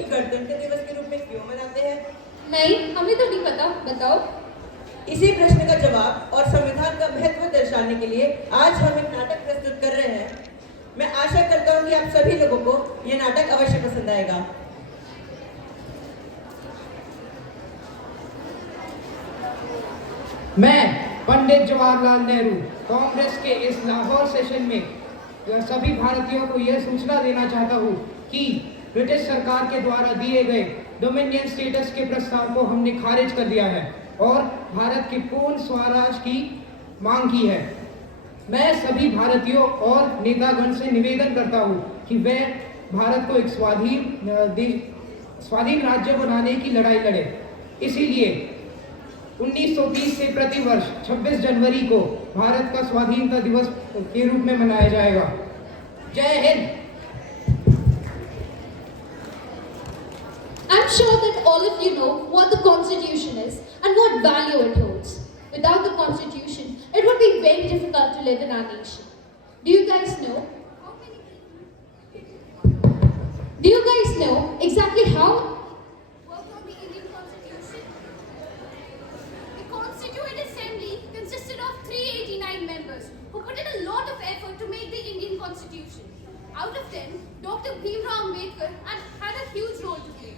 ही गणतंत्र दिवस के रूप में क्यों मनाते हैं? नहीं, हमें तो नहीं पता, बताओ। इसी प्रश्न का जवाब और संविधान का महत्व दर्शाने के लिए आज हम एक नाटक प्रस्तुत कर रहे हैं। मैं आशा करता हूँ कि आप सभी लोगों को यह नाटक अवश्य पसंद आएगा। मैं पंडित जवाहरलाल नेहरू कांग्रेस के इस लाहौर सेशन में सभी भारतीयों को यह सूचना देना चाहता हूँ कि ब्रिटिश सरकार के द्वारा दिए गए डोमिनियन स्टेटस के प्रस्ताव को हमने खारिज कर दिया है और भारत के पूर्ण स्वराज की मांग की है। मैं सभी भारतीयों और नेतागण से निवेदन करता हूँ कि वे भारत को एक स्वाधीन राज्य बनाने की लड़ाई लड़े। इसीलिए 1930 से प्रतिवर्ष 26 जनवरी को भारत का स्वाधीनता दिवस के रूप में मनाया जाएगा। जय Hind. I'm sure that all of you know what the Constitution is and what value it holds. Without the Constitution, it would be very difficult to live in our nation. Do you guys know? Do you guys know exactly how? Work on the Indian Constitution. The Constituent Assembly consisted of 389 members who put in a lot of effort to make the Indian Constitution. Out of them, Dr. Bhimrao Ambedkar had a huge role to play.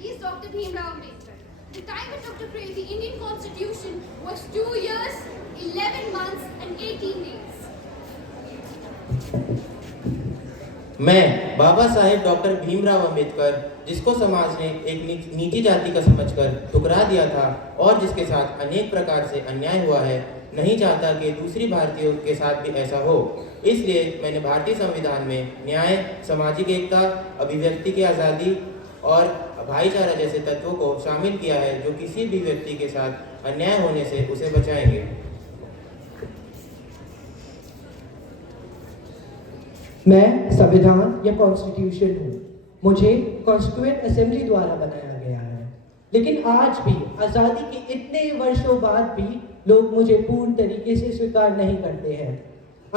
He is Dr. Bhimrao Ambedkar. The time it took to create the Indian Constitution was 2 years, 11 months and 18 days. मैं Baba Saheb doctor Bhimrao Ambedkar, जिसको समाज ने एक नीची जाति का समझकर ठुकरा दिया था और जिसके साथ अनेक प्रकार से अन्याय हुआ है, नहीं चाहता कि दूसरी भारतीयों के साथ भी ऐसा हो। इसलिए मैंने भारतीय संविधान में न्याय, सामाजिक एकता, अभिव्यक्ति की आज़ादी और भाईचारा जैसे तत्वों को शामिल किया है जो किसी भी व्यक्ति के साथ अन्याय होने से उसे बचाएंगे। मैं संविधान या कॉन्स्टिट्यूशन हूँ। मुझे कॉन्स्टिट्यूएंट असेंबली द्वारा बनाया गया है, लेकिन आज भी आज़ादी के इतने वर्षों बाद भी लोग मुझे पूर्ण तरीके से स्वीकार नहीं करते हैं।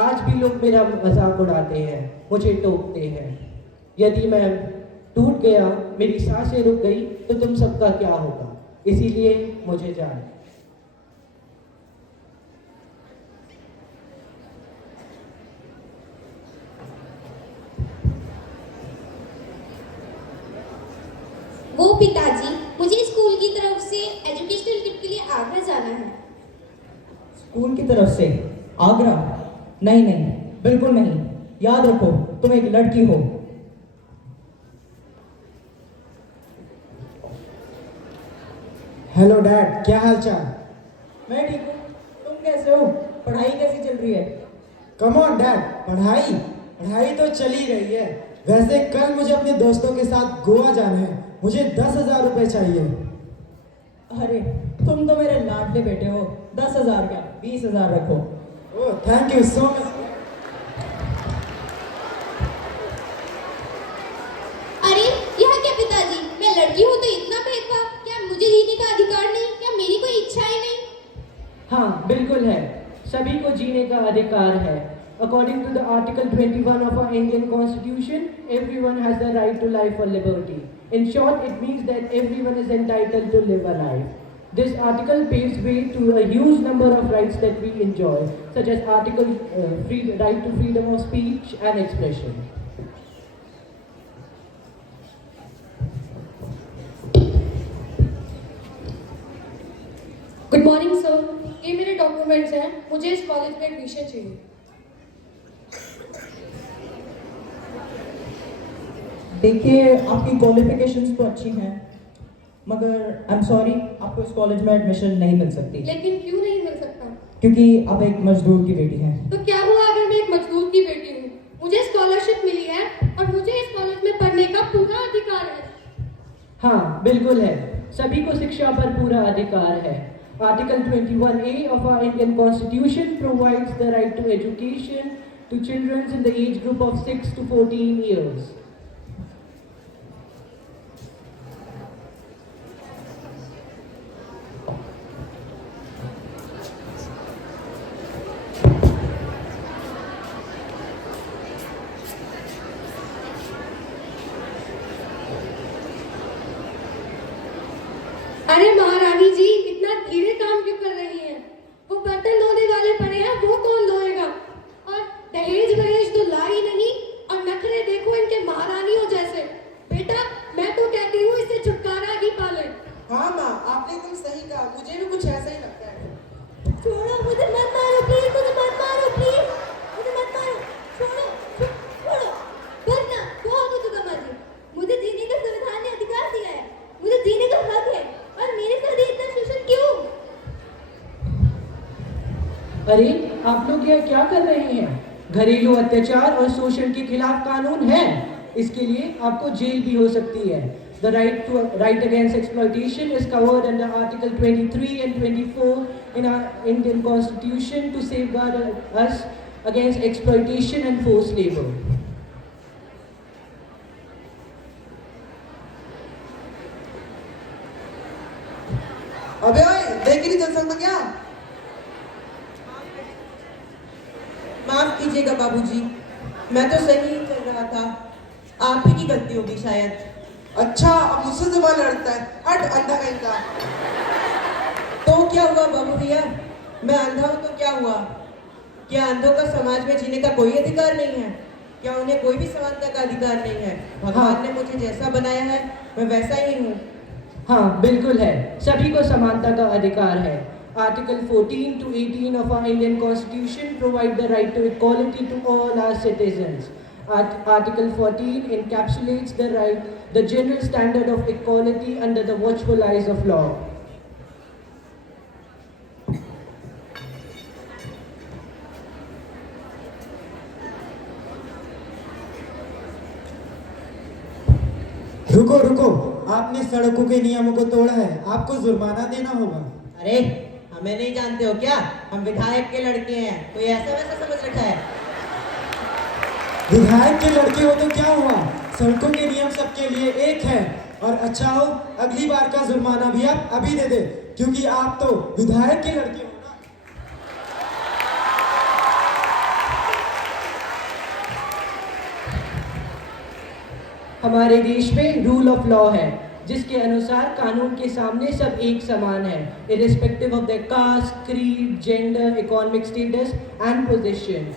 आज भी लोग मेरा मजाक उड़ाते हैं, मुझे टोकते हैं। यदि मैं टूट गया, मेरी सांसें रुक गई, तो तुम सबका क्या होगा? इसीलिए मुझे जान। वो पिताजी, मुझे स्कूल की तरफ से एजुकेशनल ट्रिप के लिए आगरा जाना है। स्कूल की तरफ से आगरा? नहीं नहीं, बिल्कुल नहीं। याद रखो, तुम एक लड़की हो। हेलो डैड, क्या हाल चाल? मैं ठीक हूँ, तुम कैसे हो? पढ़ाई कैसी चल रही है? कम ऑन डैड, पढ़ाई तो चल ही रही है। वैसे कल मुझे अपने दोस्तों के साथ गोवा जाना है। मुझे 10,000 रुपये चाहिए। अरे तुम तो मेरे लाडले बेटे हो। 10,000 क्या, 20,000 रखो। ओह, थैंक यू सो मच। अरे यह क्या पिताजी, मैं लड़की हूँ तो इतना भेदभाव? क्या मुझे जीने का अधिकार नहीं? क्या मेरी कोई इच्छाएं नहीं? हाँ, बिल्कुल है। सभी को जीने का अधिकार है। According to the Article 21 of our Indian Constitution, everyone has the right to life or liberty. In short, it means that everyone is entitled to live a life. This article paves way to a huge number of rights that we enjoy, such as right to freedom of speech and expression. Good morning sir, ये मेरे documents हैं। मुझे इस college में admission चाहिए। देखिए, आपकी qualifications तो अच्छी हैं, मगर आई एम सॉरी, आपको इस कॉलेज में एडमिशन नहीं मिल सकती। लेकिन क्यों नहीं मिल सकता? क्योंकि आप एक मजदूर की बेटी हैं। तो क्या हुआ अगर मैं एक मजदूर की बेटी हूँ? मुझे स्कॉलरशिप मिली है और मुझे इस कॉलेज में पढ़ने का पूरा अधिकार है। हाँ, बिल्कुल है। सभी को शिक्षा पर पूरा अधिकार है। Article 21A of our Indian Constitution provides the right to education to children in the age group of 6 to 14 years. अरे महारानी जी, इतना धीरे काम क्यों कर रही हैं? वो बर्तन धोने वाले पड़े हैं, वो कौन धोएगा? और दहेज वहेज तो ला ही नहीं, और नखरे देखो इनके महारानियों जैसे। बेटा, मैं तो कहती हूँ इससे छुटकारा ही पाले। हाँ माँ, आपने एकदम सही कहा, मुझे भी कुछ ऐसा ही लगता है। छोड़ो, मुझे मत मारो प्लीज, मुझे मत मारो प्लीज, मुझे मत मारो, छोड़ो, छोड़ो। वरना कौन हो तुम जी? मुझे जीने का संविधान ने अधिकार दिया है, मुझे जीने का हक है, और मेरे साथ ही इतना शोषण क्यों? अरे आप लोग यह क्या कर रहे हैं? घरेलू अत्याचार और शोषण के खिलाफ कानून है, इसके लिए आपको जेल भी हो सकती है। The right against exploitation is covered under Article 23 and 24 in our Indian Constitution to safeguard us against exploitation and forced labor. अबे ओए, देख ही नहीं चल सकता क्या? माफ कीजिएगा बाबूजी, मैं तो सही ही चल रहा था, आप ही की गलती होगी शायद। अच्छा, अब मुझसे सवाल लड़ता है, हट अंधा कहीं का। तो क्या हुआ बाबू भैया, मैं अंधा हूँ तो क्या हुआ? क्या अंधों का समाज में जीने का कोई अधिकार नहीं है? क्या उन्हें कोई भी समानता का अधिकार नहीं है? भगवान ने मुझे जैसा बनाया है मैं वैसा ही हूँ। हाँ बिल्कुल है, सभी को समानता का अधिकार है। Article 14 to 18 of our Indian Constitution provide the right to equality to all our citizens. Article 14 encapsulates the general standard of equality under the watchful eyes of law. रुको रुको, आपने सड़कों के नियमों को तोड़ा है, आपको जुर्माना देना होगा। अरे हमें नहीं जानते हो क्या? हम विधायक के लड़के हैं, कोई ऐसा वैसा समझ रखा है? विधायक के लड़के हो तो क्या हुआ, सड़कों के नियम सबके लिए एक है। और अच्छा हो अगली बार का जुर्माना भी आप अभी दे दे, क्योंकि आप तो विधायक के लड़के हो ना। हमारे देश में रूल ऑफ लॉ है, जिसके अनुसार कानून के सामने सब एक समान है, irrespective of their caste, creed, gender, economic status and position.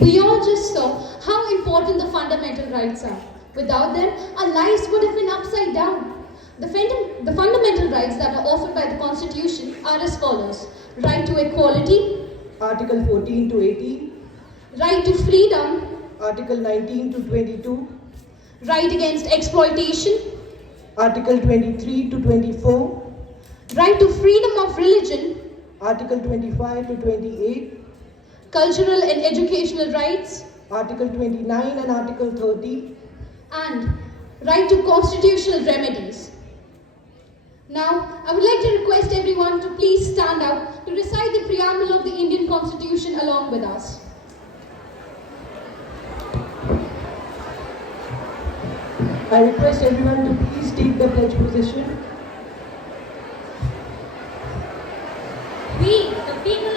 We all just saw how important the fundamental rights are. Without them, our lives would have been upside down. The fundamental rights that are offered by the Constitution are as follows. Right to equality. Article 14 to 18. Right to freedom. Article 19 to 22. Right against exploitation. Article 23 to 24. Right to freedom of religion. Article 25 to 28. Cultural and educational rights. Article 29 and Article 30. And right to constitutional remedies. Now, I would like to request everyone to please stand up to recite the preamble of the Indian Constitution along with us. I request everyone to please take the pledge position. We, the people